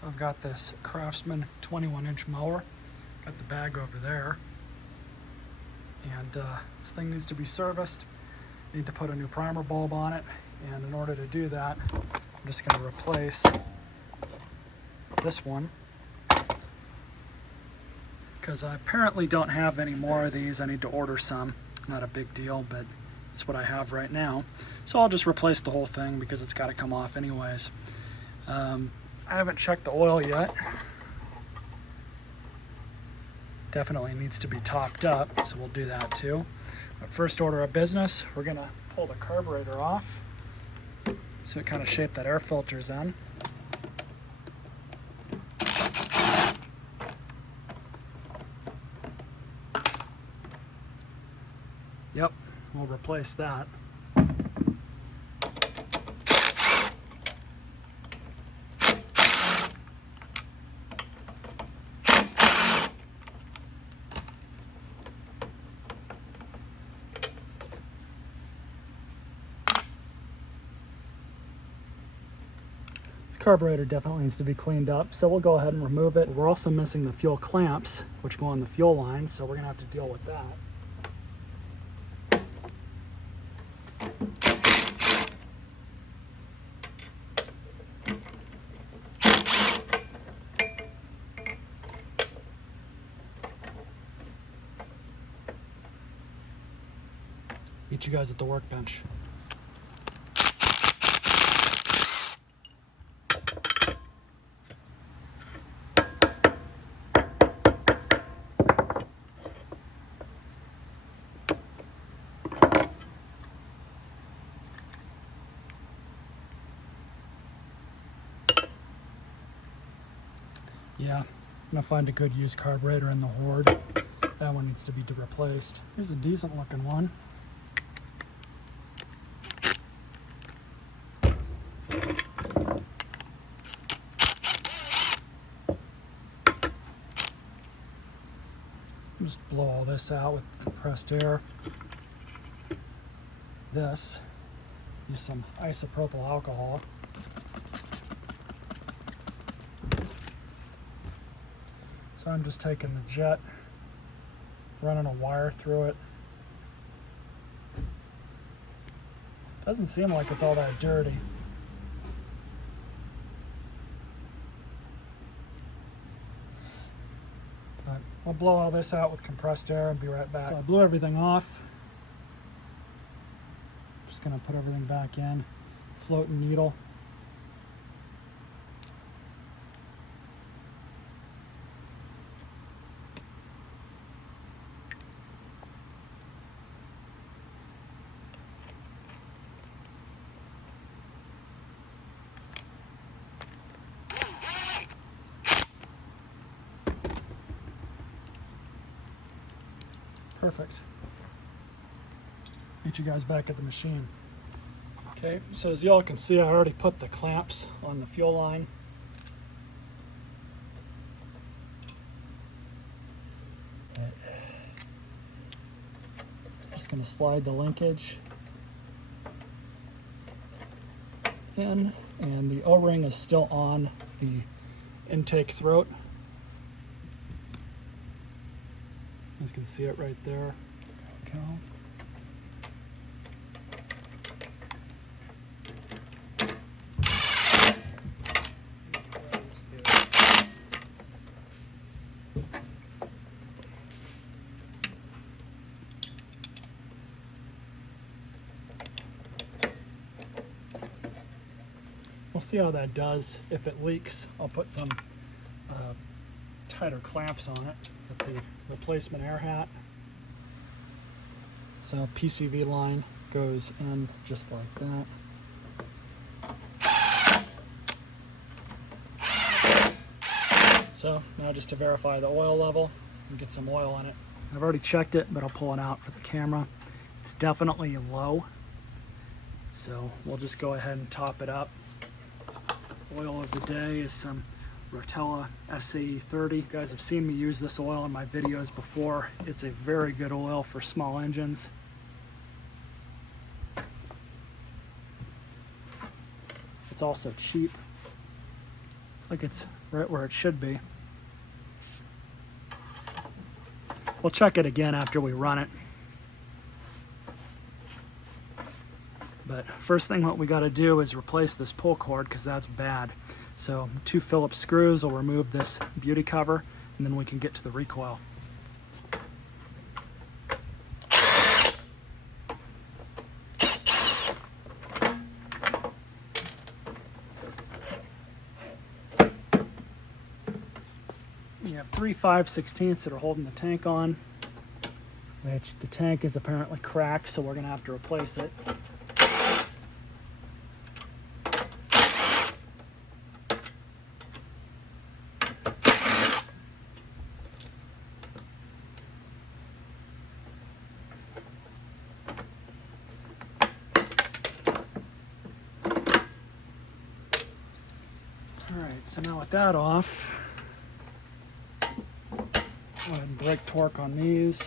So I've got this Craftsman 21-inch mower. Got the bag over there. And this thing needs to be serviced. Need to put a new primer bulb on it. And in order to do that, I'm just going to replace this one, because I apparently don't have any more of these. I need to order some. Not a big deal, but it's what I have right now. So I'll just replace the whole thing because it's got to come off anyways. I haven't checked the oil yet. Definitely needs to be topped up, so we'll do that too. But first order of business, we're gonna pull the carburetor off. So it kind of shape that air filter's in. Yep, we'll replace that. Carburetor definitely needs to be cleaned up, so we'll go ahead and remove it. We're also missing the fuel clamps, which go on the fuel line, so we're gonna have to deal with that. Meet you guys at the workbench. Yeah, I'm gonna find a good used carburetor in the Horde. That one needs to be replaced. Here's a decent looking one. Just blow all this out with compressed air. This, use some isopropyl alcohol. So I'm just taking the jet, running a wire through it. Doesn't seem like it's all that dirty. But I'll blow all this out with compressed air and be right back. So I blew everything off. Just gonna put everything back in. Floating needle. Perfect. Meet you guys back at the machine. Okay, so as y'all can see, I already put the clamps on the fuel line. Just gonna slide the linkage in, and the O-ring is still on the intake throat. You guys can see it right there. Okay. We'll see how that does. If it leaks, I'll put some tighter clamps on it with the replacement air hat. So PCV line goes in just like that. So now just to verify the oil level and get some oil in it. I've already checked it, but I'll pull it out for the camera. It's definitely low. So we'll just go ahead and top it up. Oil of the day is some Rotella SAE 30. You guys have seen me use this oil in my videos before. It's a very good oil for small engines. It's also cheap. It's like it's right where it should be. We'll check it again after we run it. But first thing what we got to do is replace this pull cord because that's bad. So 2 Phillips screws will remove this beauty cover, and then we can get to the recoil. You have 3 5/16 that are holding the tank on, which the tank is apparently cracked, so we're going to have to replace it. Alright, so now with that off, go ahead and brake torque on these.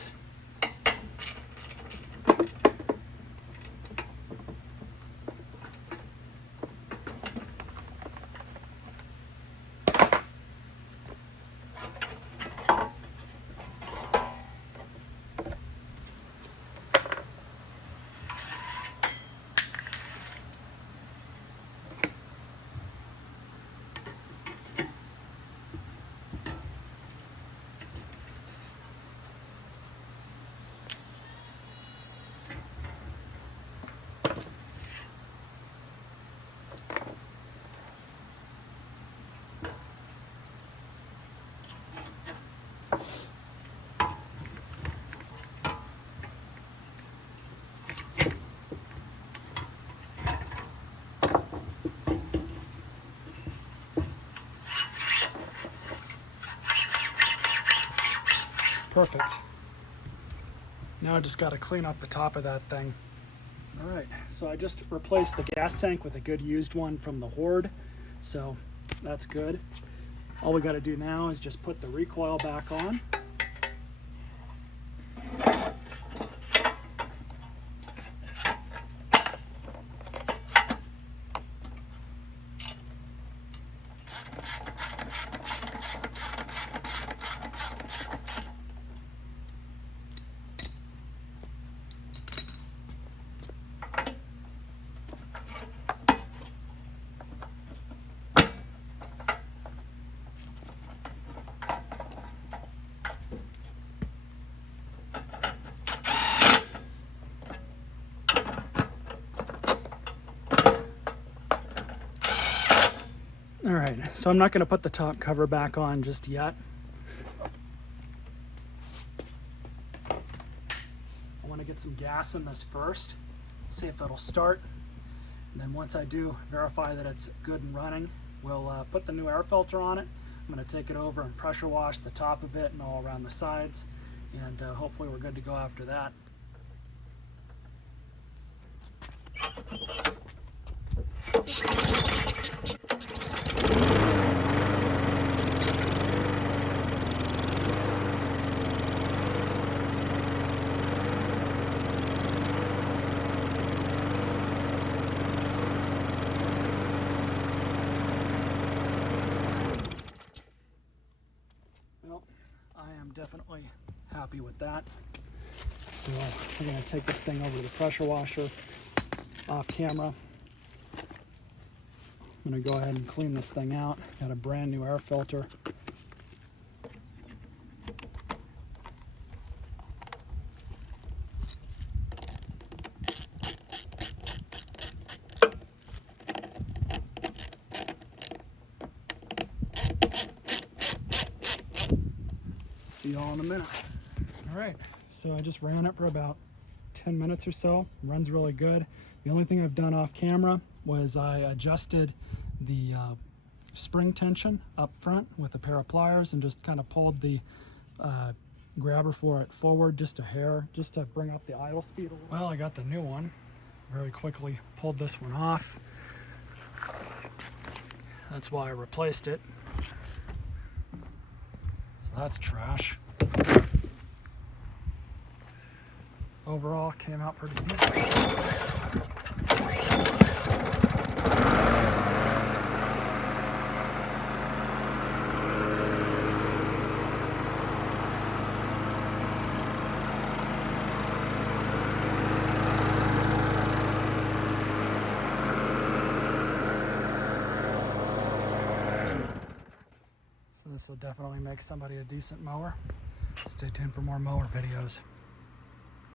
Perfect. Now I just got to clean up the top of that thing. All right, so I just replaced the gas tank with a good used one from the Horde, so that's good. All we got to do now is just put the recoil back on. All right, so I'm not going to put the top cover back on just yet. I want to get some gas in this first, see if it'll start. And then once I do verify that it's good and running, we'll put the new air filter on it. I'm going to take it over and pressure wash the top of it and all around the sides. And hopefully we're good to go after that. Definitely happy with that. So we're going to take this thing over to the pressure washer off camera. I'm going to go ahead and clean this thing out. Got a brand new air filter. See you all in a minute. All right, so I just ran it for about 10 minutes or so. Runs really good. The only thing I've done off camera was I adjusted the spring tension up front with a pair of pliers and just kind of pulled the grabber for it forward just a hair, just to bring up the idle speed a little. Well, I got the new one. Very quickly pulled this one off. That's why I replaced it. That's trash. Overall, came out pretty easy. This will definitely make somebody a decent mower. Stay tuned for more mower videos.